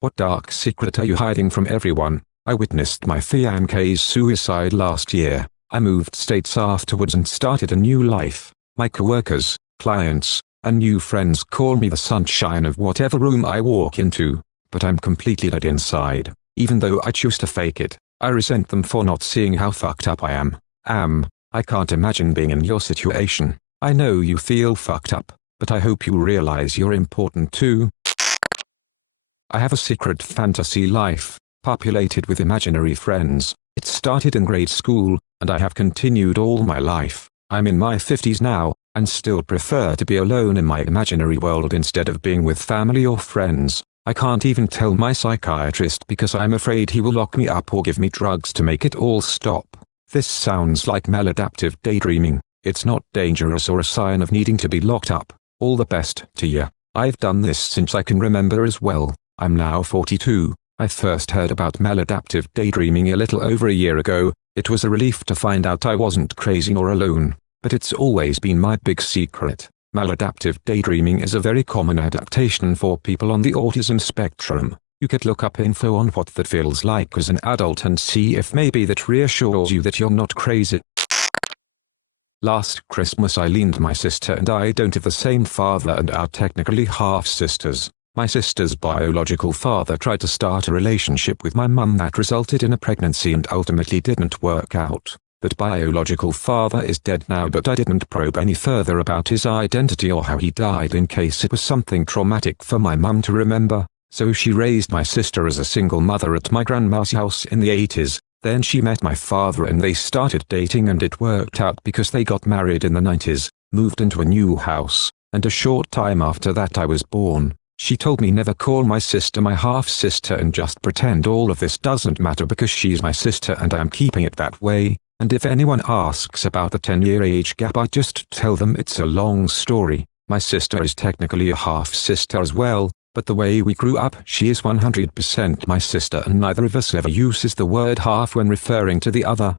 What dark secret are you hiding from everyone? I witnessed my fiance's suicide last year. I moved states afterwards and started a new life. My coworkers, clients, and new friends call me the sunshine of whatever room I walk into. But I'm completely dead inside. Even though I choose to fake it, I resent them for not seeing how fucked up I am. I can't imagine being in your situation. I know you feel fucked up, but I hope you realize you're important too. I have a secret fantasy life, populated with imaginary friends. It started in grade school, and I have continued all my life. I'm in my 50s now, and still prefer to be alone in my imaginary world instead of being with family or friends. I can't even tell my psychiatrist because I'm afraid he will lock me up or give me drugs to make it all stop. This sounds like maladaptive daydreaming. It's not dangerous or a sign of needing to be locked up. All the best to you. I've done this since I can remember as well. I'm now 42. I first heard about maladaptive daydreaming a little over a year ago. It was a relief to find out I wasn't crazy or alone. But it's always been my big secret. Maladaptive daydreaming is a very common adaptation for people on the autism spectrum. You could look up info on what that feels like as an adult and see if maybe that reassures you that you're not crazy. Last Christmas my sister and I don't have the same father and are technically half-sisters. My sister's biological father tried to start a relationship with my mum that resulted in a pregnancy and ultimately didn't work out. But biological father is dead now, but I didn't probe any further about his identity or how he died in case it was something traumatic for my mum to remember. So she raised my sister as a single mother at my grandma's house in the 80s. Then she met my father and they started dating, and it worked out because they got married in the 90s, moved into a new house, and a short time after that I was born. She told me never call my sister my half-sister and just pretend all of this doesn't matter because she's my sister and I'm keeping it that way. And if anyone asks about the 10-year age gap, I just tell them it's a long story. My sister is technically a half-sister as well, but the way we grew up, she is 100% my sister and neither of us ever uses the word half when referring to the other.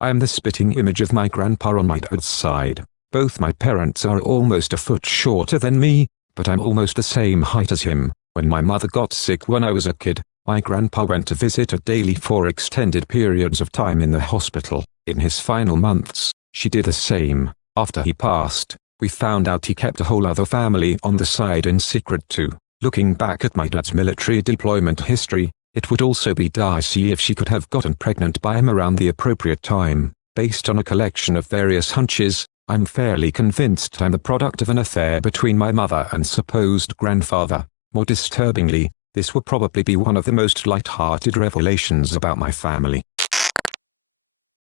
I am the spitting image of my grandpa on my dad's side. Both my parents are almost a foot shorter than me, but I'm almost the same height as him. When my mother got sick when I was a kid, my grandpa went to visit her daily for extended periods of time in the hospital. In his final months, she did the same. After he passed, we found out he kept a whole other family on the side in secret too. Looking back at my dad's military deployment history, it would also be dicey if she could have gotten pregnant by him around the appropriate time. Based on a collection of various hunches, I'm fairly convinced I'm the product of an affair between my mother and supposed grandfather. More disturbingly, this will probably be one of the most light-hearted revelations about my family.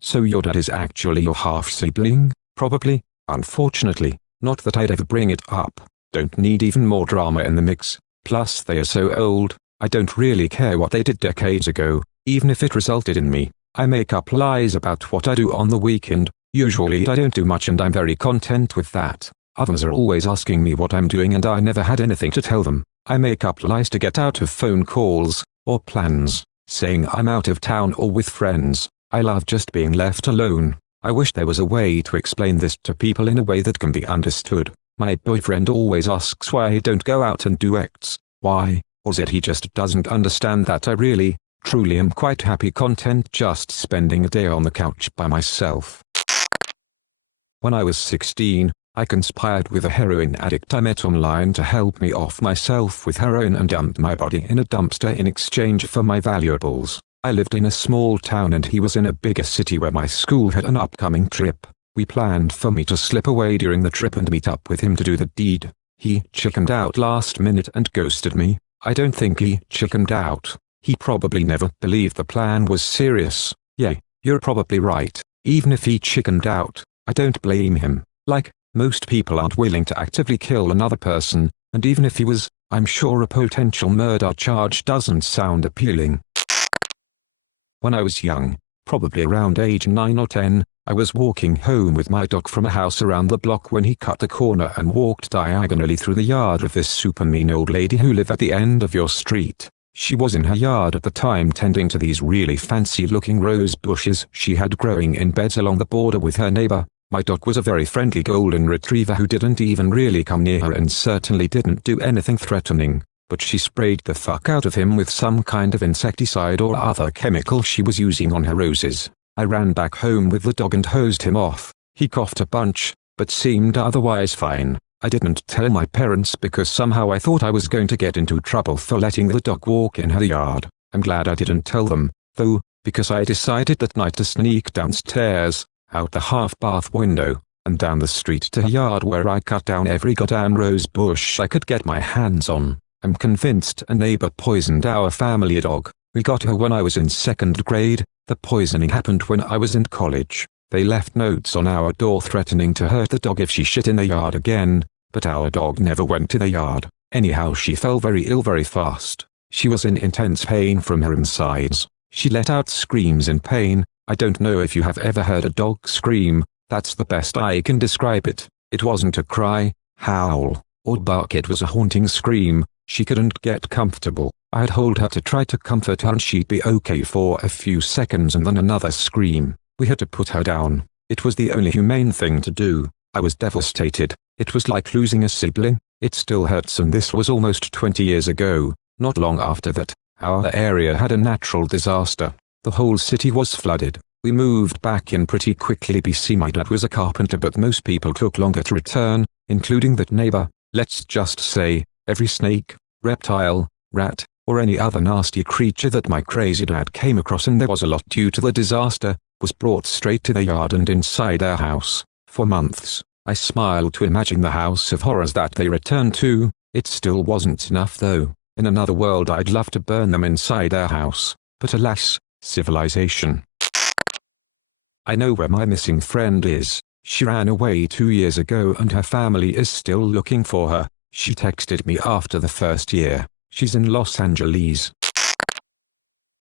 So your dad is actually your half-sibling? Probably. Unfortunately, not that I'd ever bring it up. Don't need even more drama in the mix. Plus they are so old, I don't really care what they did decades ago, even if it resulted in me. I make up lies about what I do on the weekend. Usually I don't do much and I'm very content with that. Others are always asking me what I'm doing and I never had anything to tell them. I make up lies to get out of phone calls, or plans, saying I'm out of town or with friends. I love just being left alone. I wish there was a way to explain this to people in a way that can be understood. My boyfriend always asks why I don't go out and do X, Y, or Z. He just doesn't understand that I really, truly am quite happy content just spending a day on the couch by myself. When I was 16, I conspired with a heroin addict I met online to help me off myself with heroin and dumped my body in a dumpster in exchange for my valuables. I lived in a small town and he was in a bigger city where my school had an upcoming trip. We planned for me to slip away during the trip and meet up with him to do the deed. He chickened out last minute and ghosted me. I don't think he chickened out. He probably never believed the plan was serious. Yeah, you're probably right. Even if he chickened out, I don't blame him. Like, most people aren't willing to actively kill another person, and even if he was, I'm sure a potential murder charge doesn't sound appealing. When I was young, probably around age 9 or 10, I was walking home with my dog from a house around the block when he cut the corner and walked diagonally through the yard of this super mean old lady who lived at the end of your street. She was in her yard at the time tending to these really fancy looking rose bushes she had growing in beds along the border with her neighbor. My dog was a very friendly golden retriever who didn't even really come near her and certainly didn't do anything threatening. but she sprayed the fuck out of him with some kind of insecticide or other chemical she was using on her roses. I ran back home with the dog and hosed him off. He coughed a bunch, but seemed otherwise fine. I didn't tell my parents because somehow I thought I was going to get into trouble for letting the dog walk in her yard. I'm glad I didn't tell them, though, because I decided that night to sneak downstairs, out the half-bath window, and down the street to her yard where I cut down every goddamn rose bush I could get my hands on. I'm convinced a neighbor poisoned our family dog. We got her when I was in 2nd grade. The poisoning happened when I was in college. They left notes on our door threatening to hurt the dog if she shit in the yard again, but our dog never went to the yard. Anyhow, she fell very ill very fast. She was in intense pain from her insides. She let out screams in pain. I don't know if you have ever heard a dog scream. That's the best I can describe it. It wasn't a cry, howl, or bark. It was a haunting scream. She couldn't get comfortable. I'd hold her to try to comfort her and she'd be okay for a few seconds and then another scream. We had to put her down. It was the only humane thing to do. I was devastated. It was like losing a sibling. It still hurts, and this was almost 20 years ago. Not long after that, our area had a natural disaster. The whole city was flooded. We moved back in pretty quickly. My dad was a carpenter, but most people took longer to return, including that neighbor. Let's just say, every snake, reptile, rat, or any other nasty creature that my crazy dad came across, and there was a lot due to the disaster, was brought straight to the yard and inside our house. For months, I smiled to imagine the house of horrors that they returned to. It still wasn't enough though. In another world I'd love to burn them inside our house, but alas, civilization. I know where my missing friend is. She ran away 2 years ago and her family is still looking for her. She texted me after the first year. She's in Los Angeles.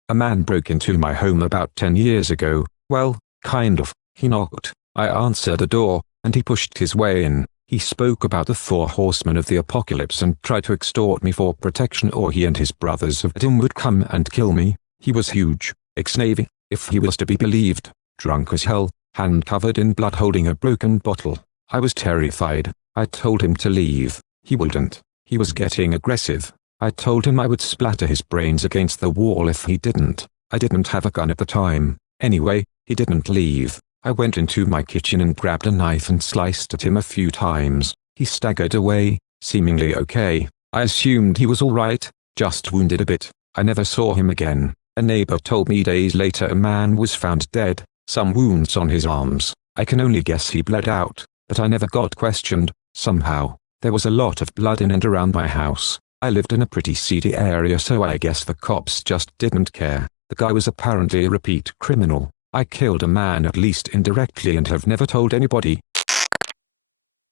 A man broke into my home about 10 years ago. Well, kind of. He knocked. I answered the door, and he pushed his way in. He spoke about the 4 horsemen of the apocalypse and tried to extort me for protection, or he and his brothers of doom would come and kill me. He was huge, ex-Navy, if he was to be believed, drunk as hell, hand covered in blood holding a broken bottle. I was terrified. I told him to leave. He wouldn't. He was getting aggressive. I told him I would splatter his brains against the wall if he didn't. I didn't have a gun at the time. Anyway, he didn't leave. I went into my kitchen and grabbed a knife and sliced at him a few times. He staggered away, seemingly okay. I assumed he was alright, just wounded a bit. I never saw him again. A neighbor told me days later a man was found dead, some wounds on his arms. I can only guess he bled out, but I never got questioned. Somehow, there was a lot of blood in and around my house. I lived in a pretty seedy area, so I guess the cops just didn't care. The guy was apparently a repeat criminal. I killed a man at least indirectly and have never told anybody.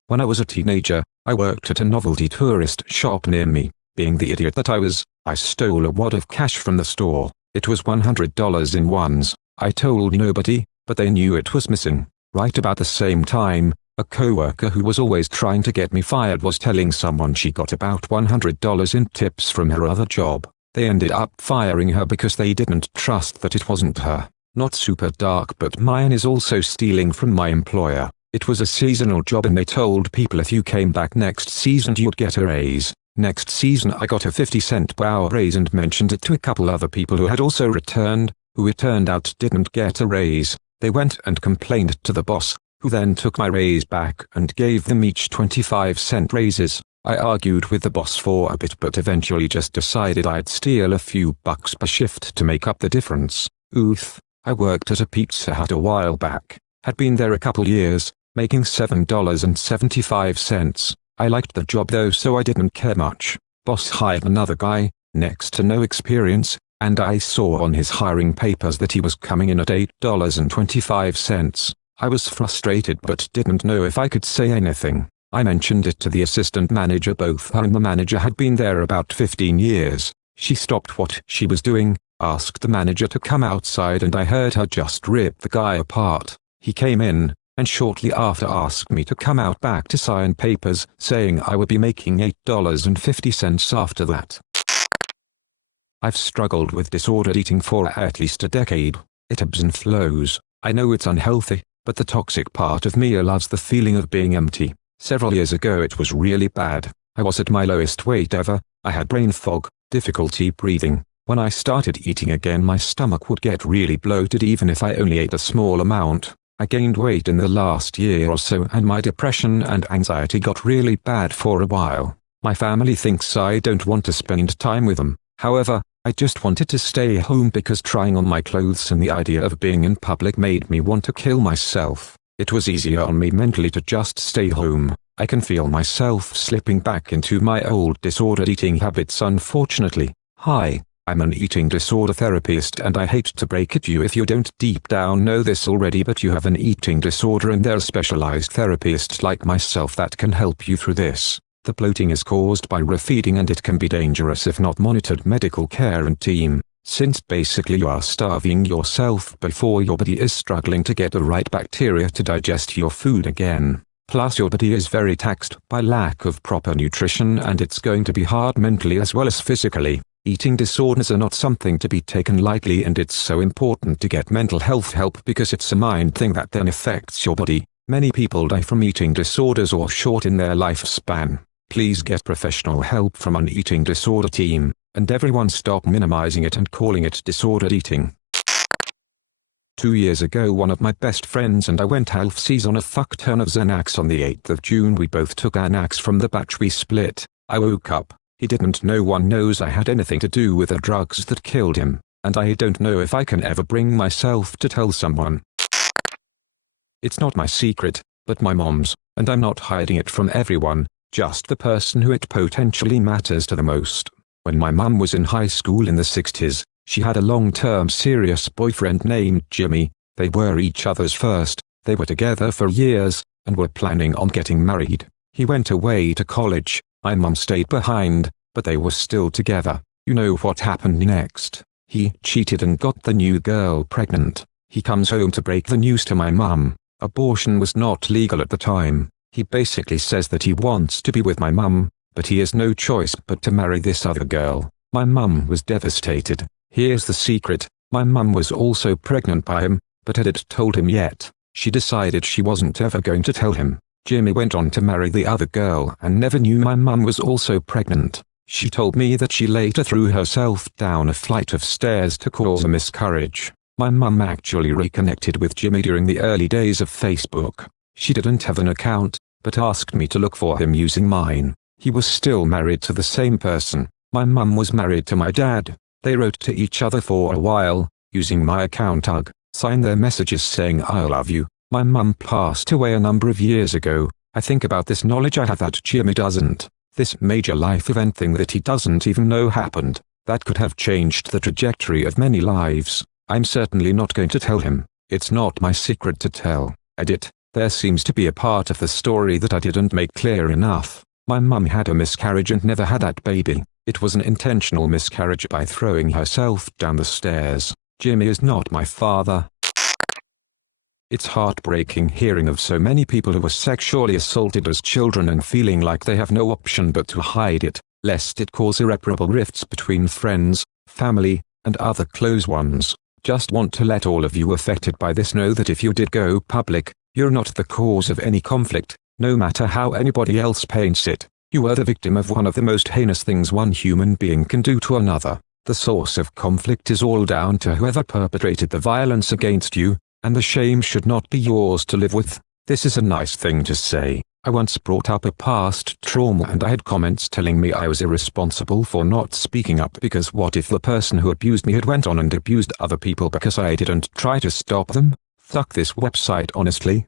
When I was a teenager, I worked at a novelty tourist shop near me. Being the idiot that I was, I stole a wad of cash from the store. It was $100 in ones. I told nobody, but they knew it was missing. Right about the same time, a coworker who was always trying to get me fired was telling someone she got about $100 in tips from her other job. They ended up firing her because they didn't trust that it wasn't her. Not super dark, but mine is also stealing from my employer. It was a seasonal job and they told people if you came back next season you'd get a raise. Next season I got a 50-cent per hour raise and mentioned it to a couple other people who had also returned, who it turned out didn't get a raise. They went and complained to the boss, who then took my raise back and gave them each 25-cent raises. I argued with the boss for a bit but eventually just decided I'd steal a few bucks per shift to make up the difference. Oof. I worked at a Pizza Hut a while back. Had been there a couple years, making $7.75. I liked the job though, so I didn't care much. Boss hired another guy, next to no experience, and I saw on his hiring papers that he was coming in at $8.25. I was frustrated but didn't know if I could say anything. I mentioned it to the assistant manager. Both her and the manager had been there about 15 years. She stopped what she was doing, asked the manager to come outside, and I heard her just rip the guy apart. He came in, and shortly after asked me to come out back to sign papers, saying I would be making $8.50 after that. I've struggled with disordered eating for at least a decade. It ebbs and flows. I know it's unhealthy, but the toxic part of me loves the feeling of being empty. Several years ago it was really bad. I was at my lowest weight ever, I had brain fog, difficulty breathing. When I started eating again, my stomach would get really bloated even if I only ate a small amount. I gained weight in the last year or so, and my depression and anxiety got really bad for a while. My family thinks I don't want to spend time with them. However, I just wanted to stay home because trying on my clothes and the idea of being in public made me want to kill myself. It was easier on me mentally to just stay home. I can feel myself slipping back into my old disordered eating habits, unfortunately. Hi, I'm an eating disorder therapist, and I hate to break it to you if you don't deep down know this already, but you have an eating disorder and there are specialized therapists like myself that can help you through this. The bloating is caused by refeeding, and it can be dangerous if not monitored. Medical care and team, since basically you are starving yourself before your body is struggling to get the right bacteria to digest your food again. Plus your body is very taxed by lack of proper nutrition, and it's going to be hard mentally as well as physically. Eating disorders are not something to be taken lightly, and it's so important to get mental health help because it's a mind thing that then affects your body. Many people die from eating disorders or shorten their lifespan. Please get professional help from an eating disorder team, and everyone stop minimizing it and calling it disordered eating. 2 years ago, one of my best friends and I went halfsies on a fuck ton of Xanax on the 8th of June. We both took Xanax from the batch we split. I woke up, he didn't. No one knows I had anything to do with the drugs that killed him, and I don't know if I can ever bring myself to tell someone. It's not my secret, but my mom's, and I'm not hiding it from everyone, just the person who it potentially matters to the most. When my mum was in high school in the 60s, she had a long-term serious boyfriend named Jimmy. They were each other's first, they were together for years, and were planning on getting married. He went away to college, my mum stayed behind, but they were still together. You know what happened next? He cheated and got the new girl pregnant. He comes home to break the news to my mum. Abortion was not legal at the time. He basically says that he wants to be with my mum, but he has no choice but to marry this other girl. My mum was devastated. Here's the secret, my mum was also pregnant by him, but hadn't told him yet. She decided she wasn't ever going to tell him. Jimmy went on to marry the other girl and never knew my mum was also pregnant. She told me that she later threw herself down a flight of stairs to cause a miscarriage. My mum actually reconnected with Jimmy during the early days of Facebook. She didn't have an account, but asked me to look for him using mine. He was still married to the same person. My mum was married to my dad. They wrote to each other for a while, using my account. Signed their messages saying I love you. My mum passed away a number of years ago. I think about this knowledge I have that Jimmy doesn't. This major life event thing that he doesn't even know happened, that could have changed the trajectory of many lives. I'm certainly not going to tell him. It's not my secret to tell. Edit. There seems to be a part of the story that I didn't make clear enough. My mum had a miscarriage and never had that baby. It was an intentional miscarriage by throwing herself down the stairs. Jimmy is not my father. It's heartbreaking hearing of so many people who were sexually assaulted as children and feeling like they have no option but to hide it, lest it cause irreparable rifts between friends, family, and other close ones. Just want to let all of you affected by this know that if you did go public, you're not the cause of any conflict, no matter how anybody else paints it. You are the victim of one of the most heinous things one human being can do to another. The source of conflict is all down to whoever perpetrated the violence against you, and the shame should not be yours to live with. This is a nice thing to say. I once brought up a past trauma and I had comments telling me I was irresponsible for not speaking up, because what if the person who abused me had went on and abused other people because I didn't try to stop them? Fuck this website, honestly.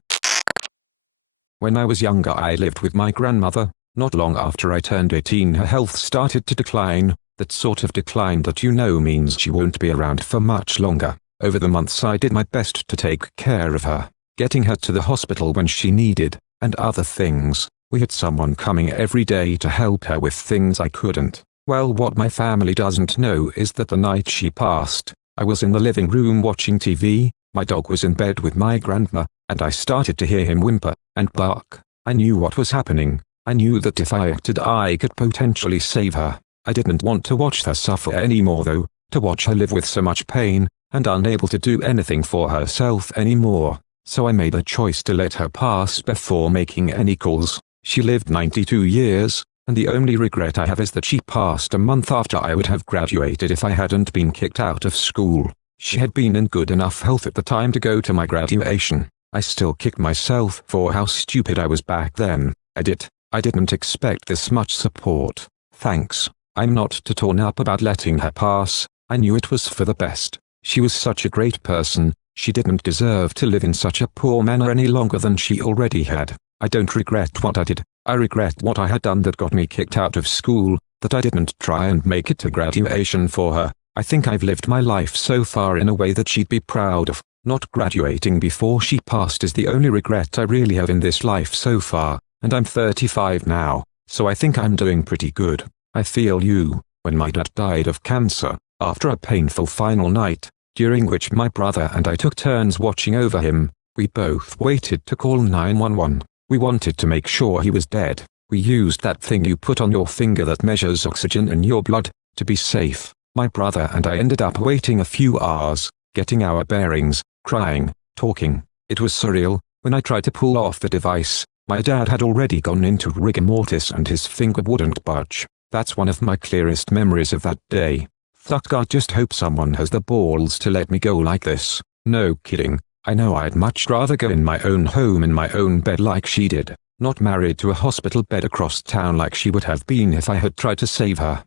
When I was younger I lived with my grandmother. Not long after I turned 18 her health started to decline, that sort of decline that you know means she won't be around for much longer. Over the months I did my best to take care of her, getting her to the hospital when she needed, and other things. We had someone coming every day to help her with things I couldn't. Well, what my family doesn't know is that the night she passed, I was in the living room watching TV, my dog was in bed with my grandma, and I started to hear him whimper and bark. I knew what was happening. I knew that if I acted I could potentially save her. I didn't want to watch her suffer anymore though, to watch her live with so much pain, and unable to do anything for herself anymore. So I made a choice to let her pass before making any calls. She lived 92 years, and the only regret I have is that she passed a month after I would have graduated if I hadn't been kicked out of school. She had been in good enough health at the time to go to my graduation. I still kick myself for how stupid I was back then. Edit. I didn't expect this much support. Thanks. I'm not too torn up about letting her pass. I knew it was for the best. She was such a great person. She didn't deserve to live in such a poor manner any longer than she already had. I don't regret what I did. I regret what I had done that got me kicked out of school, that I didn't try and make it to graduation for her. I think I've lived my life so far in a way that she'd be proud of. Not graduating before she passed is the only regret I really have in this life so far, and I'm 35 now, so I think I'm doing pretty good. I feel you. When my dad died of cancer, after a painful final night, during which my brother and I took turns watching over him, we both waited to call 911. We wanted to make sure he was dead. We used that thing you put on your finger that measures oxygen in your blood, to be safe. My brother and I ended up waiting a few hours, getting our bearings, crying, talking. It was surreal. When I tried to pull off the device, my dad had already gone into rigor mortis and his finger wouldn't budge. That's one of my clearest memories of that day. Fuck, I just hope someone has the balls to let me go like this. No kidding. I know I'd much rather go in my own home in my own bed like she did, not married to a hospital bed across town like she would have been if I had tried to save her.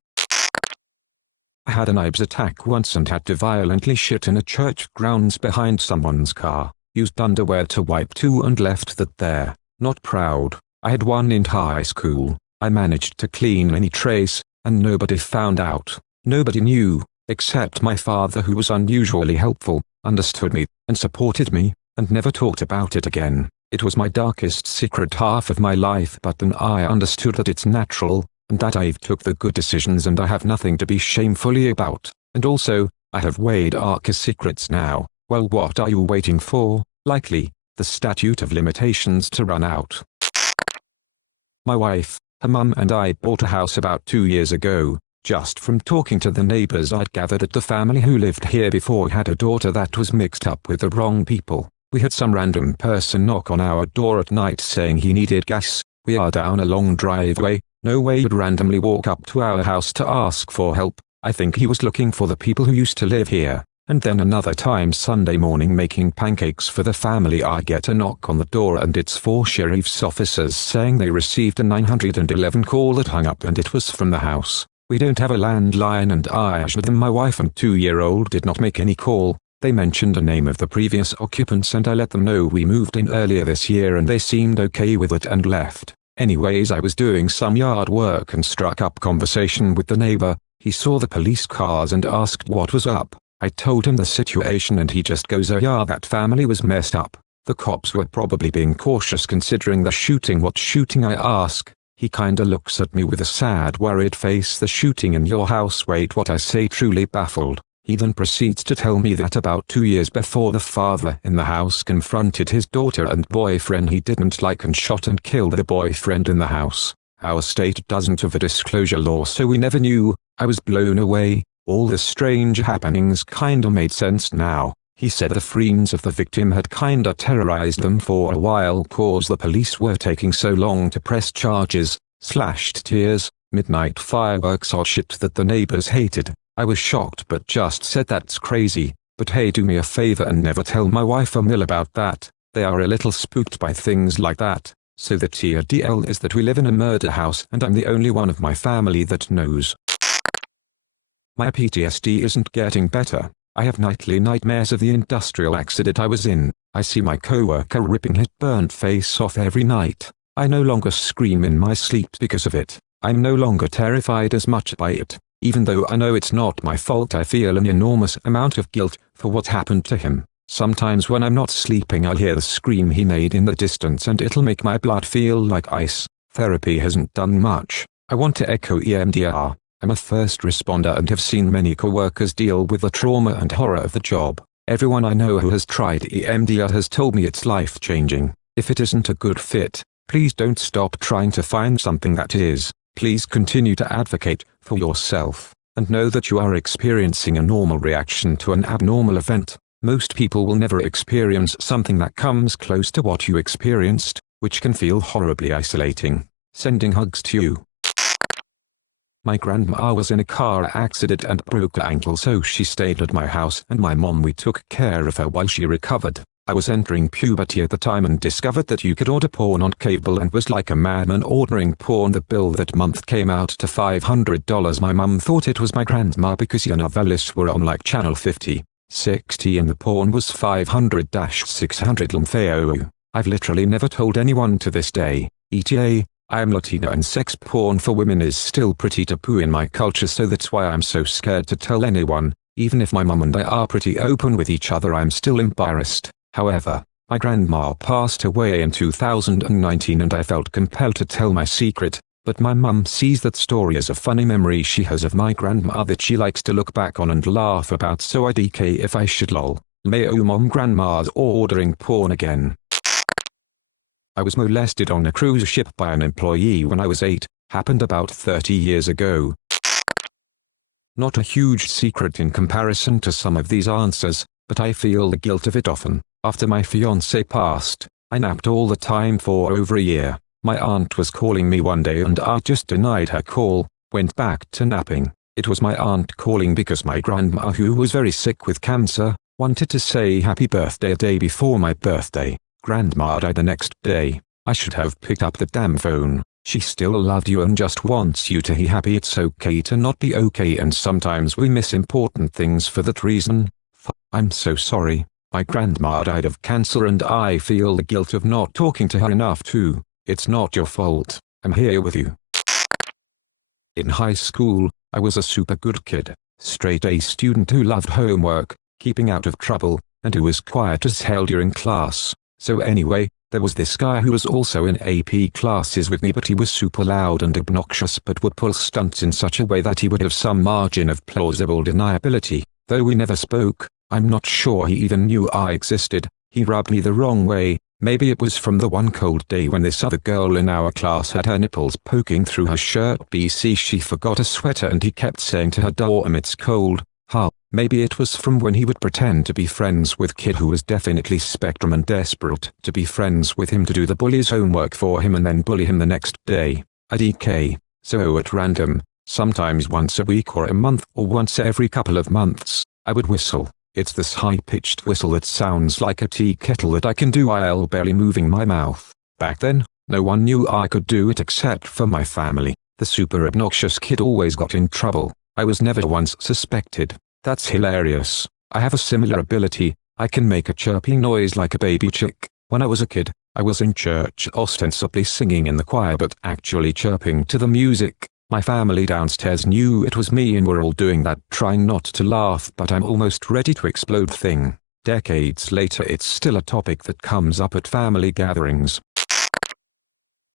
I had an IBS attack once and had to violently shit in a church grounds behind someone's car, used underwear to wipe too and left that there. Not proud. I had one in high school. I managed to clean any trace, and nobody found out. Nobody knew, except my father, who was unusually helpful, understood me, and supported me, and never talked about it again. It was my darkest secret half of my life, but then I understood that it's natural, and that I've took the good decisions and I have nothing to be shamefully about. And also, I have way darker secrets now. Well, what are you waiting for? Likely, the statute of limitations to run out. My wife, her mum and I bought a house about 2 years ago. Just from talking to the neighbors I'd gathered that the family who lived here before had a daughter that was mixed up with the wrong people. We had some random person knock on our door at night saying he needed gas. We are down a long driveway. No way you'd randomly walk up to our house to ask for help. I think he was looking for the people who used to live here. And then another time Sunday morning making pancakes for the family, I get a knock on the door and it's 4 sheriff's officers saying they received a 911 call that hung up and it was from the house. We don't have a landline and I assured them my wife and 2-year-old did not make any call. They mentioned the name of the previous occupants and I let them know we moved in earlier this year and they seemed okay with it and left. Anyways, I was doing some yard work and struck up conversation with the neighbor. He saw the police cars and asked what was up. I told him the situation and he just goes, oh yeah, that family was messed up. The cops were probably being cautious considering the shooting. What shooting, I ask. He kinda looks at me with a sad worried face. The shooting in your house. Wait, what? I say, truly baffled. He then proceeds to tell me that about 2 years before the father in the house confronted his daughter and boyfriend he didn't like and shot and killed the boyfriend in the house. Our state doesn't have a disclosure law, so we never knew. I was blown away. All the strange happenings kinda made sense now. He said the friends of the victim had kinda terrorized them for a while cause the police were taking so long to press charges. Slashed tears, midnight fireworks, or shit that the neighbors hated. I was shocked but just said that's crazy, but hey, do me a favor and never tell my wife or Mill about that. They are a little spooked by things like that. So the TDL is that we live in a murder house and I'm the only one of my family that knows. My PTSD isn't getting better. I have nightly nightmares of the industrial accident I was in. I see my coworker ripping his burnt face off every night. I no longer scream in my sleep because of it. I'm no longer terrified as much by it. Even though I know it's not my fault, I feel an enormous amount of guilt for what happened to him. Sometimes when I'm not sleeping I'll hear the scream he made in the distance and it'll make my blood feel like ice. Therapy hasn't done much. I want to echo EMDR. I'm a first responder and have seen many coworkers deal with the trauma and horror of the job. Everyone I know who has tried EMDR has told me it's life-changing. If it isn't a good fit, please don't stop trying to find something that is. Please continue to advocate for yourself, and know that you are experiencing a normal reaction to an abnormal event. Most people will never experience something that comes close to what you experienced, which can feel horribly isolating. Sending hugs to you. My grandma was in a car accident and broke her ankle, so she stayed at my house, and my mom, we took care of her while she recovered. I was entering puberty at the time and discovered that you could order porn on cable and was like a madman ordering porn. The bill that month came out to $500. My mum thought it was my grandma because the novellas were on like channel 50, 60 and the porn was 500-600 LMFAO. I've literally never told anyone to this day. ETA, I am Latino and sex porn for women is still pretty taboo in my culture, so that's why I'm so scared to tell anyone. Even if my mum and I are pretty open with each other, I'm still embarrassed. However, my grandma passed away in 2019 and I felt compelled to tell my secret, but my mum sees that story as a funny memory she has of my grandma that she likes to look back on and laugh about, so I DK if I should lol. May oh mom, grandma's ordering porn again. I was molested on a cruise ship by an employee when I was 8, happened about 30 years ago. Not a huge secret in comparison to some of these answers, but I feel the guilt of it often. After my fiancé passed, I napped all the time for over a year. My aunt was calling me one day and I just denied her call, went back to napping. It was my aunt calling because my grandma, who was very sick with cancer, wanted to say happy birthday a day before my birthday. Grandma died the next day. I should have picked up the damn phone. She still loved you and just wants you to be happy. It's okay to not be okay, and sometimes we miss important things for that reason. I'm so sorry. My grandma died of cancer and I feel the guilt of not talking to her enough too. It's not your fault. I'm here with you. In high school, I was a super good kid, straight A student who loved homework, keeping out of trouble, and who was quiet as hell during class. So anyway, there was this guy who was also in AP classes with me, but he was super loud and obnoxious but would pull stunts in such a way that he would have some margin of plausible deniability. Though we never spoke, I'm not sure he even knew I existed. He rubbed me the wrong way. Maybe it was from the one cold day when this other girl in our class had her nipples poking through her shirt. BC, she forgot a sweater and he kept saying to her, "Dorm, it's cold." Maybe it was from when he would pretend to be friends with kid who was definitely spectrum and desperate to be friends with him to do the bully's homework for him and then bully him the next day. IDK. So at random, sometimes once a week or a month or once every couple of months, I would whistle. It's this high-pitched whistle that sounds like a tea kettle that I can do while barely moving my mouth. Back then, no one knew I could do it except for my family. The super obnoxious kid always got in trouble. I was never once suspected. That's hilarious. I have a similar ability. I can make a chirping noise like a baby chick. When I was a kid, I was in church ostensibly singing in the choir but actually chirping to the music. My family downstairs knew it was me and were all doing that, trying not to laugh, but I'm almost ready to explode thing. Decades later, it's still a topic that comes up at family gatherings.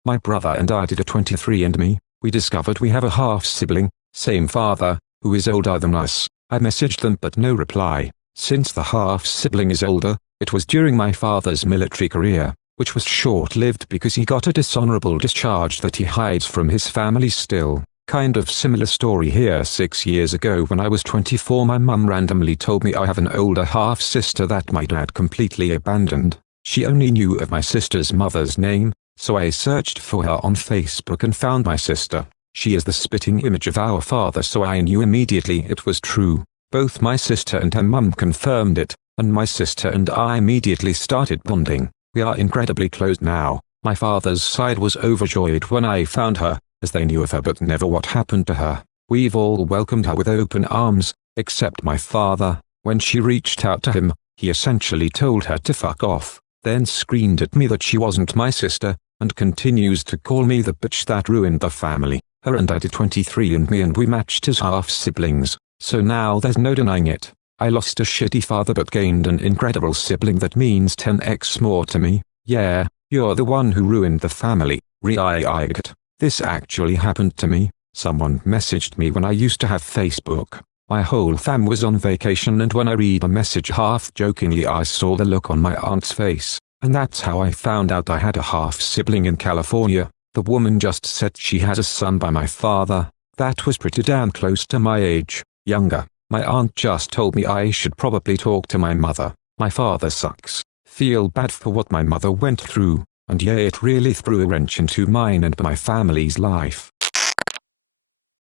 My brother and I did a 23andMe. We discovered we have a half-sibling, same father, who is older than us. I messaged them but no reply. Since the half-sibling is older, it was during my father's military career, which was short-lived because he got a dishonorable discharge that he hides from his family still. Kind of similar story here. 6 years ago when I was 24, my mum randomly told me I have an older half-sister that my dad completely abandoned. She only knew of my sister's mother's name, so I searched for her on Facebook and found my sister. She is the spitting image of our father, so I knew immediately it was true. Both my sister and her mum confirmed it, and my sister and I immediately started bonding. We are incredibly close now. My father's side was overjoyed when I found her, as they knew of her but never what happened to her. We've all welcomed her with open arms, except my father. When she reached out to him, he essentially told her to fuck off, then screamed at me that she wasn't my sister, and continues to call me the bitch that ruined the family. Her and I did 23andMe and we matched as half-siblings, so now there's no denying it. I lost a shitty father but gained an incredible sibling that means 10x more to me. Yeah, you're the one who ruined the family. Re-I-I-G-T. This actually happened to me. Someone messaged me when I used to have Facebook. My whole fam was on vacation and when I read a message half-jokingly I saw the look on my aunt's face, and that's how I found out I had a half-sibling in California. The woman just said she has a son by my father. That was pretty damn close to my age. Younger. My aunt just told me I should probably talk to my mother. My father sucks. Feel bad for what my mother went through, and yeah, it really threw a wrench into mine and my family's life.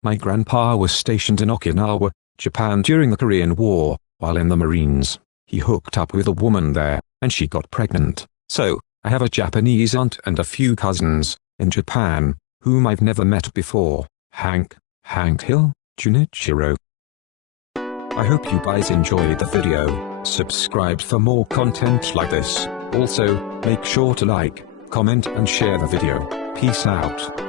My grandpa was stationed in Okinawa, Japan during the Korean War. While in the Marines, he hooked up with a woman there, and she got pregnant. So, I have a Japanese aunt and a few cousins in Japan, whom I've never met before. Hank Hill, Junichiro. I hope you guys enjoyed the video. Subscribe for more content like this. Also, make sure to like, comment and share the video. Peace out.